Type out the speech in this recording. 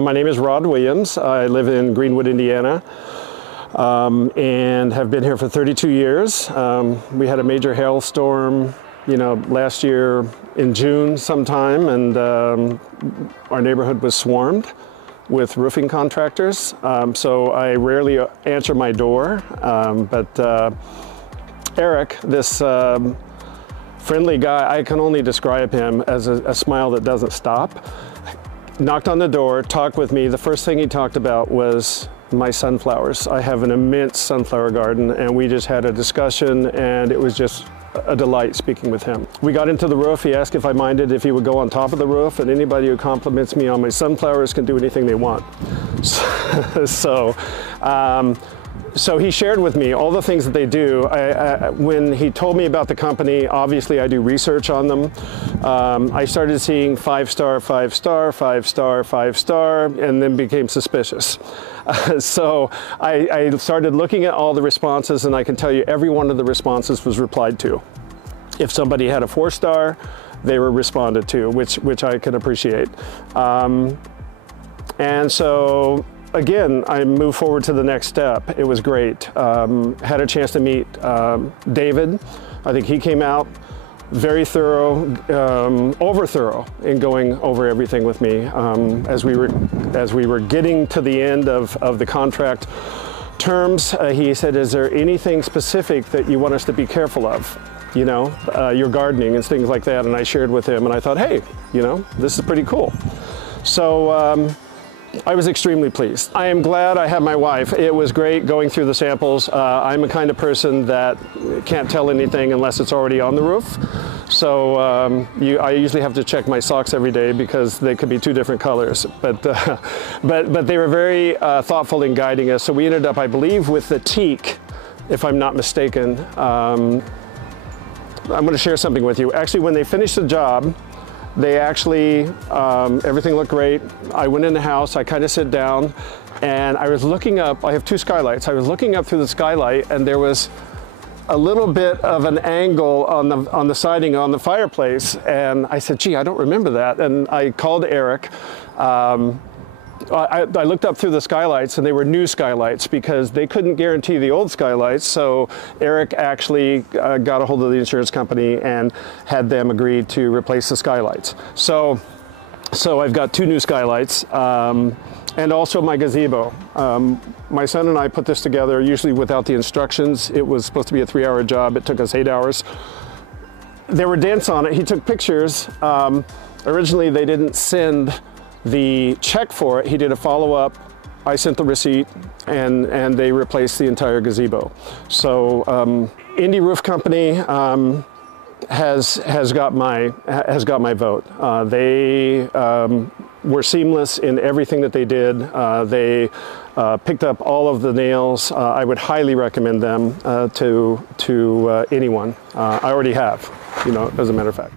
My name is Rod Williams. I live in Greenwood, Indiana, and have been here for 32 years. We had a major hailstorm, last year in June sometime, and our neighborhood was swarmed with roofing contractors. So I rarely answer my door, but Eric, this friendly guy, I can only describe him as a smile that doesn't stop, knocked on the door, talked with me. The first thing he talked about was my sunflowers. I have an immense sunflower garden, and we just had a discussion, and it was just a delight speaking with him. We got into the roof. He asked if I minded if he would go on top of the roof, and anybody who compliments me on my sunflowers can do anything they want. So he shared with me all the things that they do. When he told me about the company, obviously I do research on them. I started seeing 5-star, 5-star, 5-star, 5-star, and then became suspicious. So I started looking at all the responses, and I can tell you every one of the responses was replied to. If somebody had a 4-star, they were responded to, which I can appreciate. And so, again, I moved forward to the next step. It was great. Had a chance to meet David. I think he came out very thorough, over thorough in going over everything with me. As we were getting to the end of the contract terms, he said, "Is there anything specific that you want us to be careful of? Your gardening and things like that." And I shared with him, and I thought, hey, this is pretty cool. So I was extremely pleased. I am glad I had my wife. It was great going through the samples. I'm a kind of person that can't tell anything unless it's already on the roof. So I usually have to check my socks every day because they could be two different colors. But they were very thoughtful in guiding us. So we ended up, I believe, with the teak, if I'm not mistaken. I'm going to share something with you. Actually, when they finished the job, they actually, everything looked great. I went in the house, I kind of sit down, and I was looking up. I have 2 skylights. I was looking up through the skylight, and there was a little bit of an angle on the siding on the fireplace. And I said, gee, I don't remember that. And I called Eric. I looked up through the skylights, and they were new skylights because they couldn't guarantee the old skylights. So Eric actually got a hold of the insurance company and had them agree to replace the skylights. So I've got 2 new skylights, and also my gazebo. My son and I put this together, usually without the instructions. It was supposed to be a 3-hour job. It took us 8 hours. There were dents on it. He took pictures. Originally, they didn't send the check for it. He did a follow-up. I sent the receipt, and they replaced the entire gazebo. So Indie Roof Company has got my vote. They were seamless in everything that they did. They picked up all of the nails. I would highly recommend them to anyone. I already have, as a matter of fact.